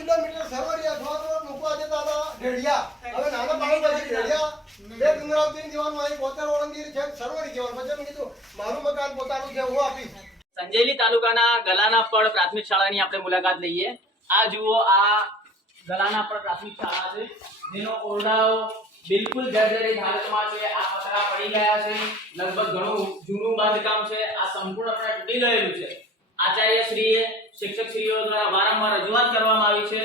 Kilometre સરવડિયા થોડો મૂકવા જતા હતા ઢેડિયા. હવે નાના પાણી પછી ઢેડિયા બે ડુંગરાવતી જવાનું અહીં પોતર ઓળંગીર છે સરવડી જવાનું. પછી મેં કીધું મારું મકાન પોતાનું છે હું આપીશ. સંજેલી તાલુકાના ગલાનાપડ પ્રાથમિક શાળાની આપણે મુલાકાત લઈએ. આ જુઓ, આ ગલાનાપડ પ્રાથમિક શાળા છે જેનો ઓરડાઓ બિલકુલ જર્જરિત હાલતમાં છે. આ પતરા પડી ગયા છે, લગભગ ઘણું જૂનું બાંધકામ છે. આ સંપૂર્ણપણે તૂટી ગયેલું છે. આચાર્યશ્રીએ શિક્ષકશ્રીઓ દ્વારા વારંવાર રજૂઆત કરવામાં આવી છે.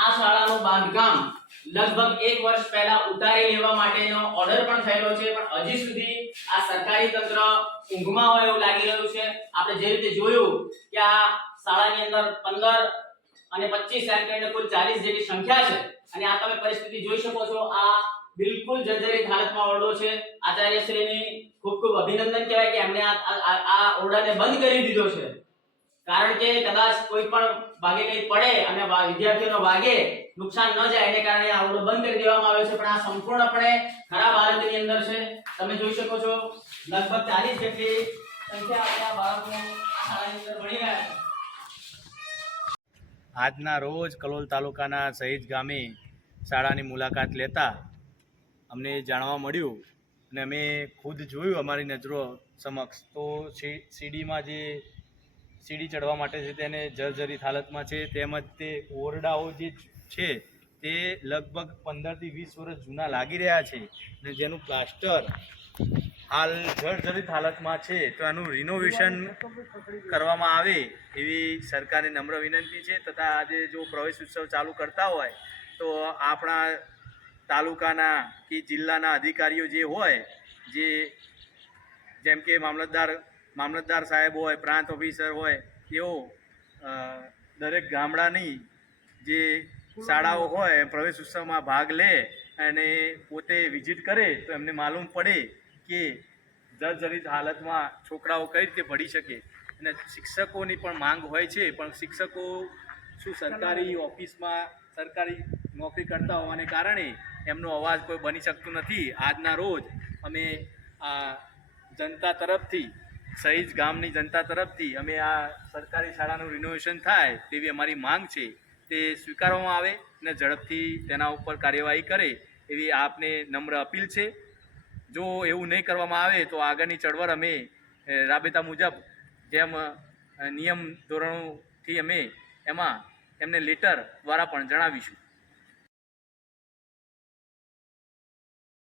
આ શાળાનું બાંધકામ લગભગ 1 વર્ષ પહેલા ઉતારી લેવા માટેનો ઓર્ડર પણ થયેલો છે, પણ હજી સુધી આ સરકારી તંત્ર ઊંઘમાં હોય એવું લાગી રહ્યું છે. આપણે જે રીતે જોયું કે આ શાળાની અંદર 15 અને 25 એમ કરીને કુલ 40 જેટલી સંખ્યા છે અને આ તમે પરિસ્થિતિ જોઈ શકો છો. આ બિલકુલ જર્જરિત હાલતમાં ઓરડો છે. આચાર્યશ્રીની ખૂબ ખૂબ અભિનંદન કહેવાય કે એમણે આ ઓરડાને બંધ કરી દીધો છે. કારણ કે કદાચ કોઈ પણ ભાગે કંઈ પડે અને વિદ્યાર્થીઓનો ભાગે નુકસાન ન જાય એને કારણે આ ઓરડો બંધ કરી દેવામાં આવ્યો છે. પણ આ સંપૂર્ણપણે ખરાબ હાલતની અંદર છે. તમે જોઈ શકો છો લગભગ 40 જેટલી સંખ્યા આપણા બાળકો આ શાળાની અંદર ભણી રહ્યા છે. આજના રોજ કલોલ તાલુકાના સહીજ ગામે શાળાની મુલાકાત લેતા અમને જાણવા મળ્યું અને અમે ખુદ જોયું અમારી નજરો સમક્ષ તો સીડીમાં જે સીડી ચડવા માટે છે તેને જર્જરિત હાલતમાં છે. તેમજ તે ઓરડાઓ જે છે તે લગભગ 15 થી 20 વર્ષ જૂના લાગી રહ્યા છે અને જેનું પ્લાસ્ટર હાલ જર્જરિત હાલતમાં છે. તો આનું રિનોવેશન કરવામાં આવે એવી સરકારને નમ્ર વિનંતી છે. તથા આજે જો પ્રવેશ ઉત્સવ ચાલુ કરતા હોય તો આપણા તાલુકાના કે જિલ્લાના અધિકારીઓ જે હોય, જેમ કે મામલતદાર સાહેબ હોય, પ્રાંત ઓફિસર હોય, તેઓ દરેક ગામડાની જે શાળાઓ હોય પ્રવેશ ઉત્સવમાં ભાગ લે અને પોતે વિઝિટ કરે તો એમને માલુમ પડે કે જર્જરિત હાલતમાં છોકરાઓ કઈ રીતે ભણી શકે. અને શિક્ષકોની પણ માંગ હોય છે, પણ શિક્ષકો શું સરકારી ઓફિસમાં સરકારી નોકરી કરતા હોવાને કારણે એમનો અવાજ કોઈ બની શકતું નથી. આજના રોજ અમે આ જનતા તરફથી, સહીજ ગામની જનતા તરફથી અમે આ સરકારી શાળાનું રિનોવેશન થાય તેવી અમારી માંગ છે. તે સ્વીકારવામાં આવે અને ઝડપથી તેના ઉપર કાર્યવાહી કરે એવી આપને નમ્ર અપીલ છે. જો એવું નહીં કરવામાં આવે તો આગળની ચળવળ અમે રાબેતા મુજબ જેમ નિયમ ધોરણોથી અમે એમાં એમને લેટર દ્વારા પણ જણાવીશું.